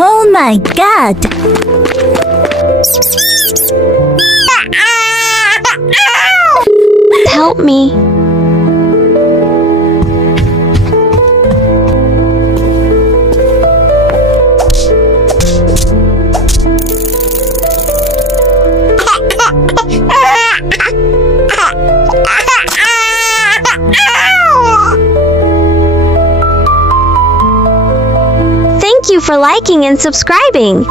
Oh my God! Help me. Thank you for liking and subscribing.